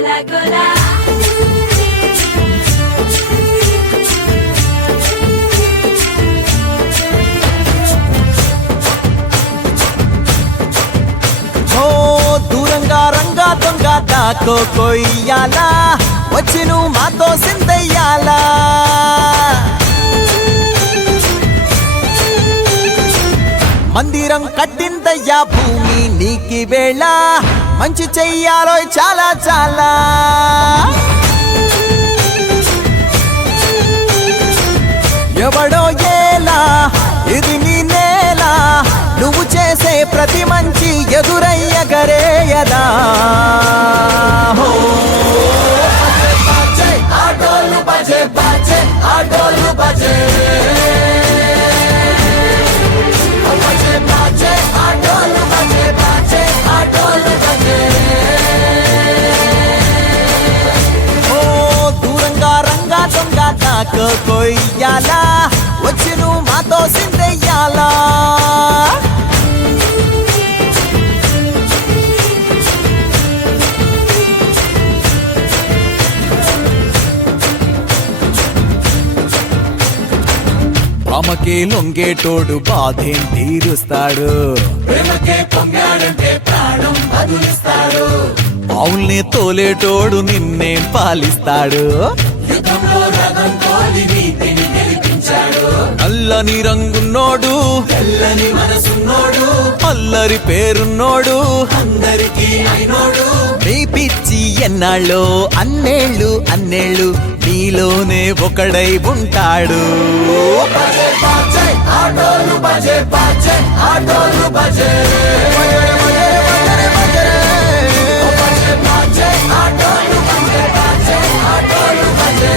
గోలా గోలా దూరంగా రంగా దొంగ దాకో కొయ్యాలా వచ్చి నువ్వు మాతో సిందయ్యాలా మందిరం కట్టిందయ్యా భూమి నీకి వేళ మంచి చెయ్యాలో చాలా చాలా ఎవడో ఏలా ఇది నీ నేల నువ్వు చేసే ప్రతి మంచి ఎదురయ్యగరేయదా ఆటోలు బజే బజే ఆటోలు బజే దూరంగా రంగా దొంగ నాకు కొయ్యాలా వచ్చి నువ్వు మాతో సిందెయ్యాలా ప్రేమకే లొంగేటోడు బాధేం తీరుస్తాడు ప్రేమకే పొంగాడంటే ప్రాణం బదులిస్తాడు అవుల్ని తోలేటోడు నిన్నేం పాలిస్తాడు యుద్ధంలో రథం తోలి నీతిని గెలిపించాడు నల్లని రంగున్నోడు తెల్లని మనసున్నోడు అల్లరి పేరున్నోడు అందరికీ అయినోడు నీ పిచ్చి ఎన్నాళ్ళో అన్నేళ్ళు అన్నేళ్ళు నీలోనే ఒకడై ఉంటాడు బజే బాజే ఆటోలు బజే బాజే ఆటోలు బజే బజే బాజే ఆటోలు బజే బాజే ఆటోలు బజే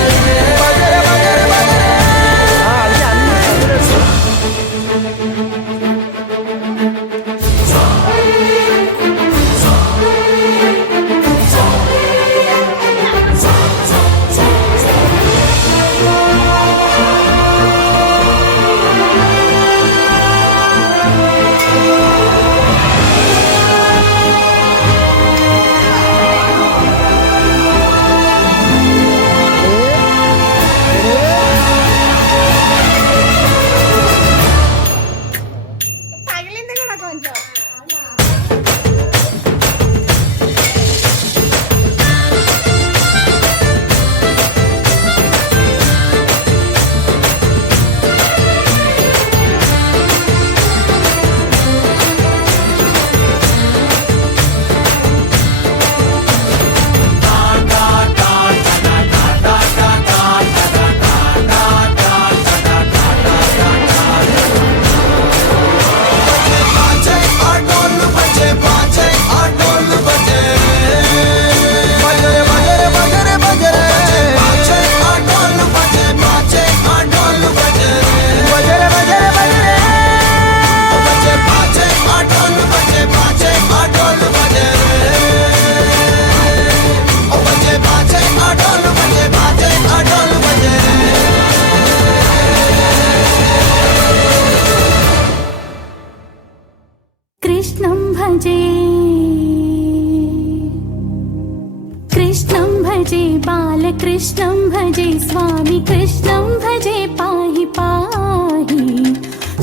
कृष्णं भजे बालकृष्णं भजे स्वामी कृष्णं भजे पाहि पाहि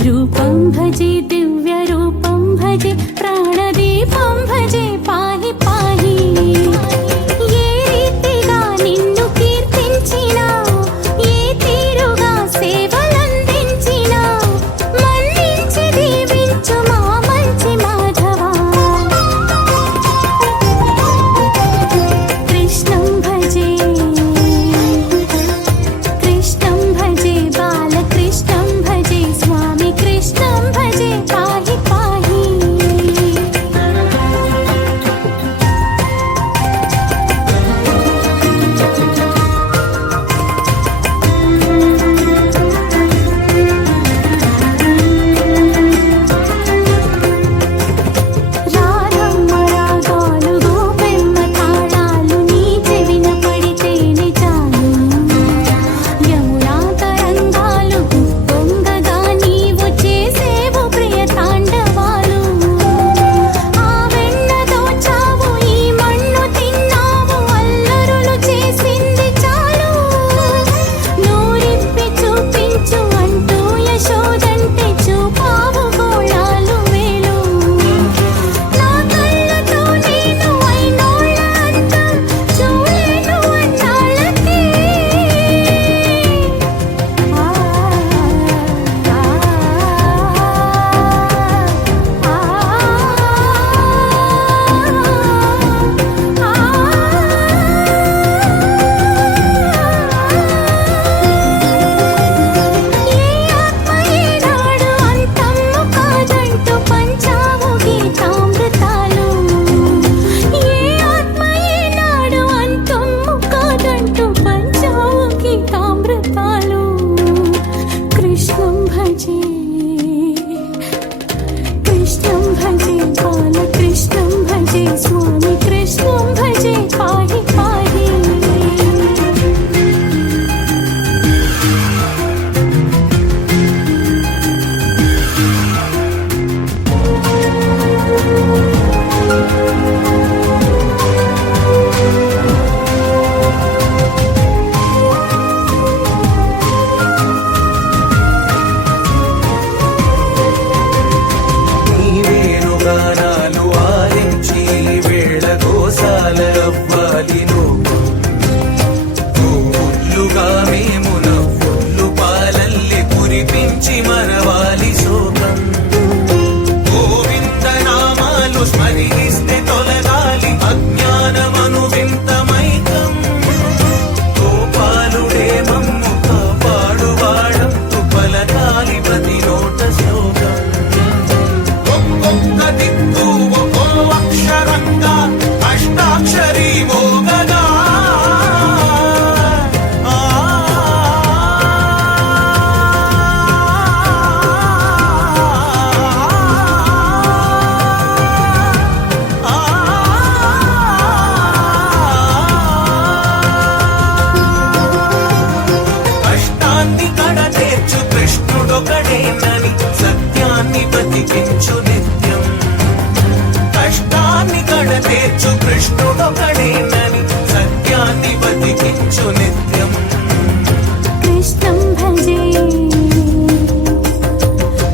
रूपं भजे दिव्यरूपं भजे प्राणदीपं भजे पाहि पाहि ये रीतिगा निन्नु कीर्तिंचिना ये तीरुगा సేవలందించినా మన్నించి దీవించు మా మంచి మాధవా कृष्णं भजे बालकृष्णं भजे स्वामी कृष्णं भजे వెలిగిస్తే తొలగాలి అజ్ఞానమను వింతమైకం గోపాలుడే మమ్ము కాపాడువాడంతు పలకాలి ప్రతి నోట శ్లోకం ఒక్కొక్క దిక్కు ఒక్కో అక్షరంగా అష్టాక్షరీ మోగగా కష్టాన్ని కడతేర్చు కృష్ణుడొకడేనని సత్యాన్ని బతికించు నిత్యం కష్టాన్ని కడతేర్చు కృష్ణుడొకడేనని సత్యాన్ని బతికించు నిత్యం कृष्णं भजे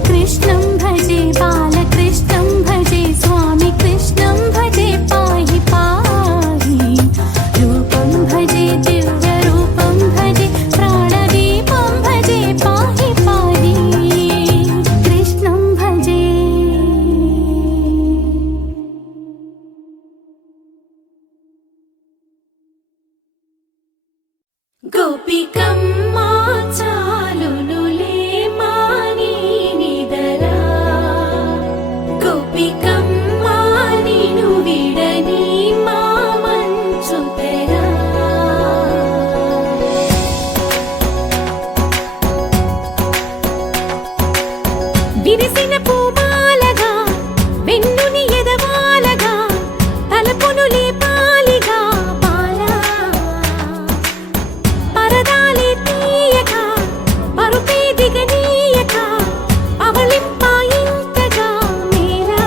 कृष्णं भजे बालकृष्णं भजे स्वामी कृष्णं भजे पाहि पाहि रूपं भजे दिव्यरूपं भजे प्राणदीपं भजे पाहि पाहि कृष्णं भजे गोपिकम्मा चालुनुले मानी निदरा गोपिकम्मा निनु विडनी मा मंचुतरा విరిసిన పూమాలగా వెన్నుని ఎదవాలగా తలపును లేపాలిగా బాలా పరదాలే తీయక పరుపే దిగనీయక అవలింపాయింతగా మేరా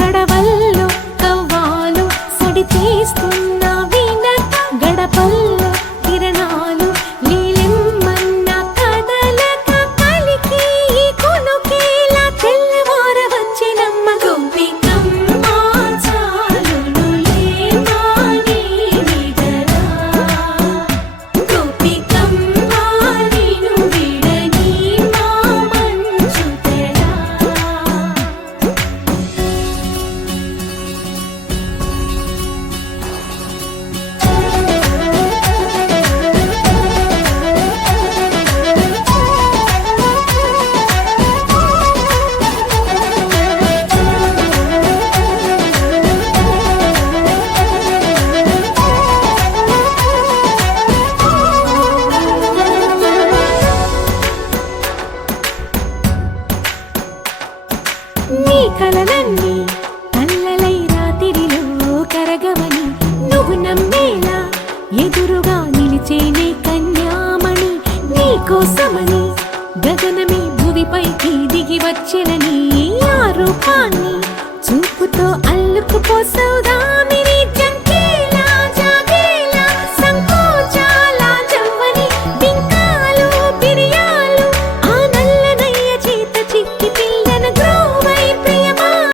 కడవల్లో కవ్వాలు సడి తీస్తున్న వినత గడపల్లో కిరణాలు లీలెమ్మన్న కదలక కలికి ఈ కొనుకేలా తెల్లవార వచ్చినమ్మ గోపికమ్మ చాలునులే మాని నిదరా గోపికమ్మ నిను విడని మా మంచుతెరా నీ కలలన్నీ కళ్ళలై రాత్రిలో కరగవని నువ్వు నమ్మేలా ఎదురుగా నిలిచేనే కన్యామణి నీ కోసమని గగనమే భూమిపైకి దిగి వచ్చెనని ఆ రూపాన్ని